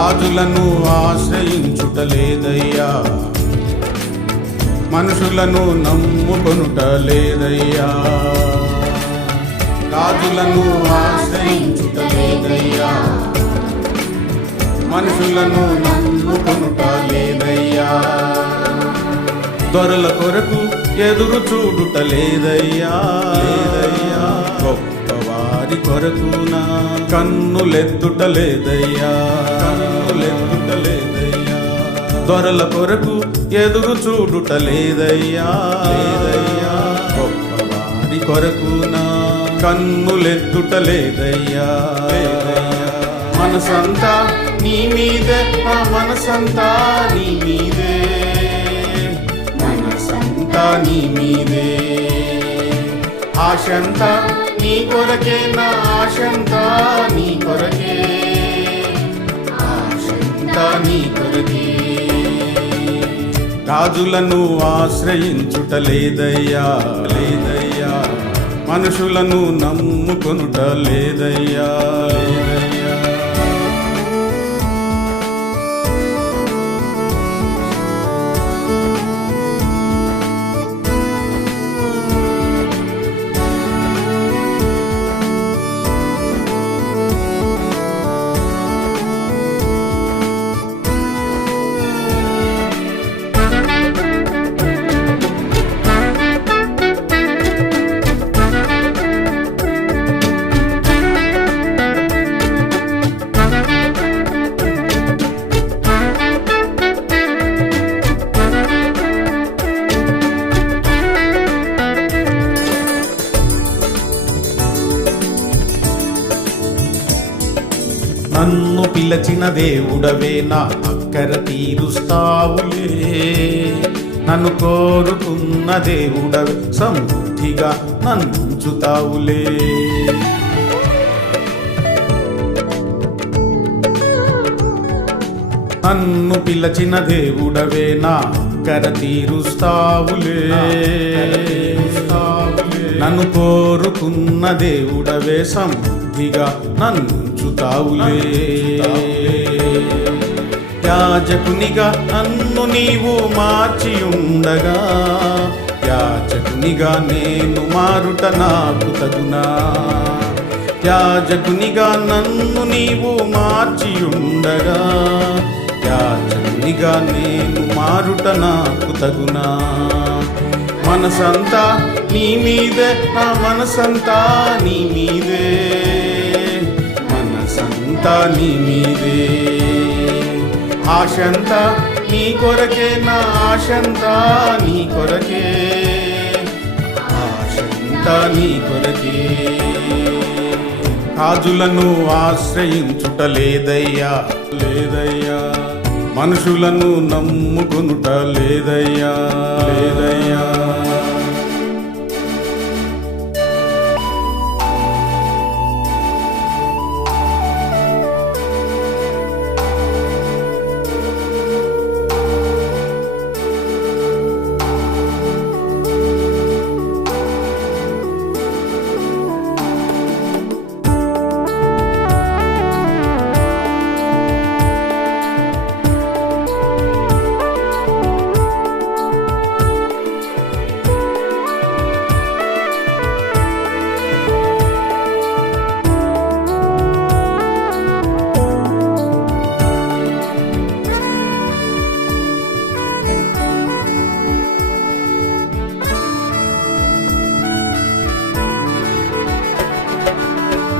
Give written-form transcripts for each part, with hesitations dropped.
రాజులను ఆశ్రయించుట లేదయ్యా, మనుషులను నమ్ముకొనుట లేదయ్యా. రాజులను ఆశ్రయించుట లేదయ్యా, మనుషులను నమ్ముకొనుట లేదయ్యా. దొరల కొరకు ఎదురు చూడుట లేదయ్యా, లేదయ్యా. గొప్పవారి కొరకు నా కన్నులెత్తుట లేదయ్యా, కన్నులెత్తుట లేదయ్యా. దొరల కొరకు ఎదురు చూడుట లేదయ్యా, లేదయ్యా. గొప్పవారి కొరకు నా కన్నులెత్తుట లేదయ్యా, లేదయ్యా. మనసంతా నీ మీదే, నా మనసంతా నీ మీదే, మనసంతా నీ మీదే. ఆశంతా నీ కొరకే, నా ఆశంతా నీ కొరకే, ఆశంతా నీ కొరకే. రాజులను ఆశ్రయించుట లేదయ్యా, లేదయ్యా. మనుషులను నమ్ముకొనుట లేదయ్యా, లేదయ్యా. నన్ను పిలచిన దేవుడవే, నా అక్కర తీరుస్తావులే. నన్ను కోరుకున్న దేవుడవే, సమృద్ధిగా నన్నుంచుతావులే. నన్ను పిలచిన దేవుడవే, నా అక్కర తీరుస్తావులే. నన్ను కోరుకున్న దేవుడవే, సమృద్ధిగా నన్నుంచుతావులే. యాజకునిగా నన్ను నీవు మార్చి ఉండగా, యాజకునిగా నేను మారుట నాకు తగునా. యాజకునిగా నన్ను నీవు మార్చి ఉండగా, యాజకునిగా నేను మారుట నాకు తగునా. మనసంతా నీ మీదే, నా మనసంతా నీ మీదే, మనసంతా నీ మీదే. ఆశంతా నీ కొరకే, నా ఆశంతా నీ కొరకే, ఆశంతా నీ కొరకే. రాజులను ఆశ్రయించుట లేదయ్యా, లేదయ్యా. మనుషులను నమ్ముకొనుట లేదయ్యా, లేదయ్యా.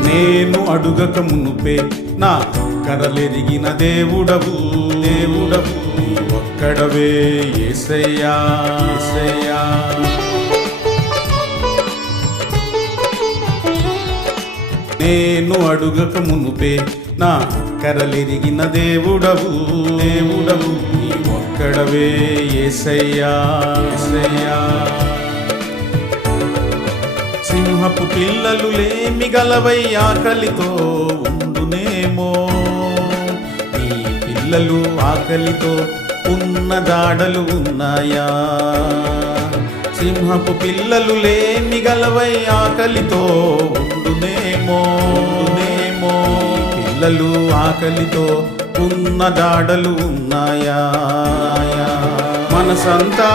నేను అడుగక మునుపే నా కరలెరిగిన దేవుడవు, దేవుడవు. ఒక్కడవే యేసయ్యా, యేసయ్యా. నేను అడుగక మునుపే నా కరలెరిగిన దేవుడవు, దేవుడవు. ఒక్కడవే యేసయ్యా, యేసయ్యా. సింహపు పిల్లలు లేమి గలవై ఆకలితో ఉండునేమో, నీ పిల్లలు ఆకలితో ఉన్న దాడలు ఉన్నాయా? సింహపు పిల్లలు లేమి గలవై ఆకలితో ఉండునేమో, పిల్లలు ఆకలితో బ్రతుకున్న జాడలు ఉన్నాయా? మనసంతా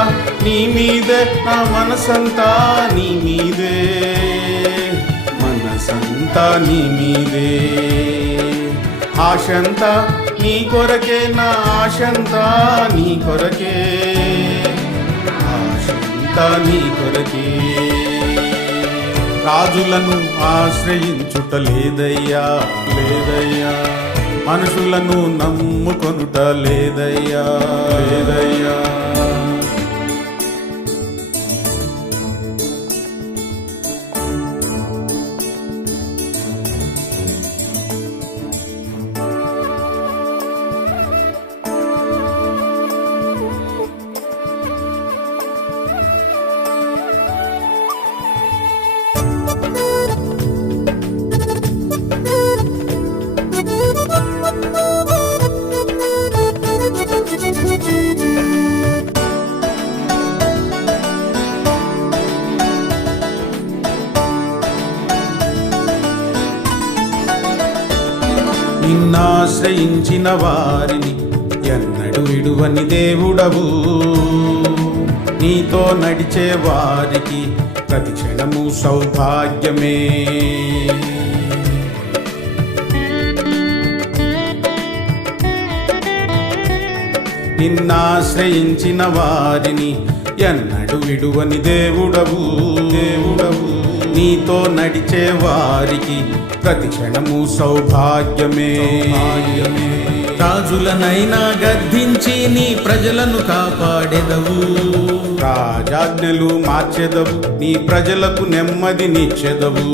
నీ మీదే, నా మనసంతా నీ మీదే, మనసంతా నీ మీదే. ఆశంతా నీ కొరకే, నా ఆశంతా నీ కొరకే, ఆశంతా నీ కొరకే. రాజులను ఆశ్రయించుట లేదయ్యా, లేదయ్యా. మనుషులను నమ్ముకొనుట లేదయ్యా, లేదయ్యా. నిన్నాశ్రయించిన వారిని ఎన్నడు విడువని దేవుడవు, నీతో నడిచే వారికి ప్రతి క్షణము సౌభాగ్యమే. నిన్నాశ్రయించిన వారిని ఎన్నడు విడువని దేవుడవు, దేవుడవు. నీతో నడిచే వారికి ప్రతి క్షణము సౌభాగ్యమే. రాజులనైనా గద్దించి నీ ప్రజలను కాపాడెదవు, రాజాజ్ఞలు మార్చెదవు, నీ ప్రజలకు నెమ్మదినిచ్చెదవు.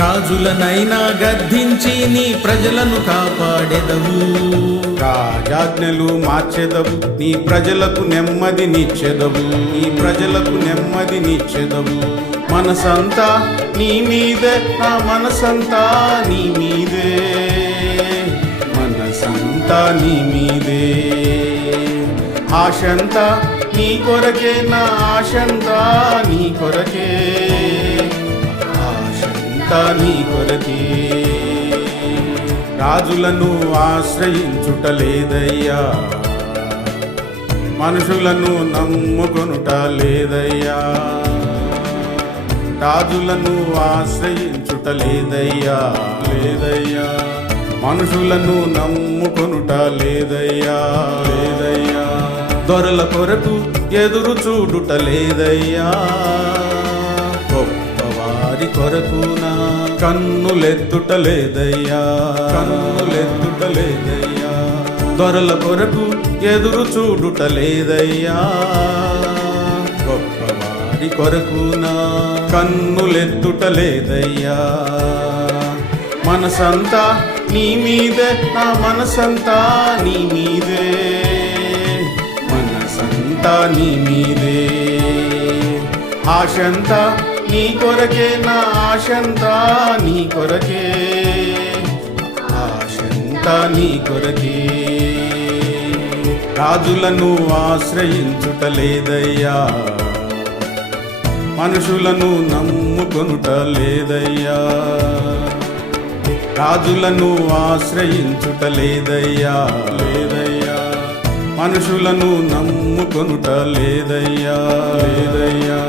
రాజులనైనా గద్దించి నీ ప్రజలను కాపాడెదవు, రాజాజ్ఞలు మార్చెదవు, నీ ప్రజలకు నెమ్మదినిచ్చెదవు, నీ ప్రజలకు నెమ్మదినిచ్చెదవు. మనసంతా నీ మీదే, నా మనసంతా నీ మీదే, మనసంతా నీ మీదే. ఆశంతా నీ కొరకే, నా ఆశంతా నీ కొరకే, ఆశంతా నీ కొరకే. రాజులను ఆశ్రయించుట లేదయ్యా, మనుషులను నమ్ముకొనుట లేదయ్యా. రాజులను ఆశ్రయించుట లేదయ్యా, లేదయ్యా. మనుషులను నమ్ముకొనుట లేదయ్యా, లేదయ్యా. దొరల కొరకు ఎదురు చూడుట లేదయ్యా, గొప్పవారి కొరకునా కన్నులెత్తుట లేదయ్యా, కన్నులెత్తుట లేదయ్యా. దొరల కొరకు ఎదురు చూడుట లేదయ్యా, గొప్పవారి కొరకునా కన్నులెత్తుట లేదయ్యా. మనసంతా నీ మీదే, నా మనసంతా నీ మీదే, మనసంతా నీ మీదే. ఆశంతా నీ కొరకే, నా ఆశంతా నీ కొరకే, ఆశంతా నీ కొరకే. రాజులను ఆశ్రయించుట లేదయ్యా, మనుషులను నమ్ముకొనుట లేదయ్యా. రాజులను ఆశ్రయించుట లేదయ్యా, లేదయ్యా. మనుషులను నమ్ముకొనుట లేదయ్యా, లేదయ్యా.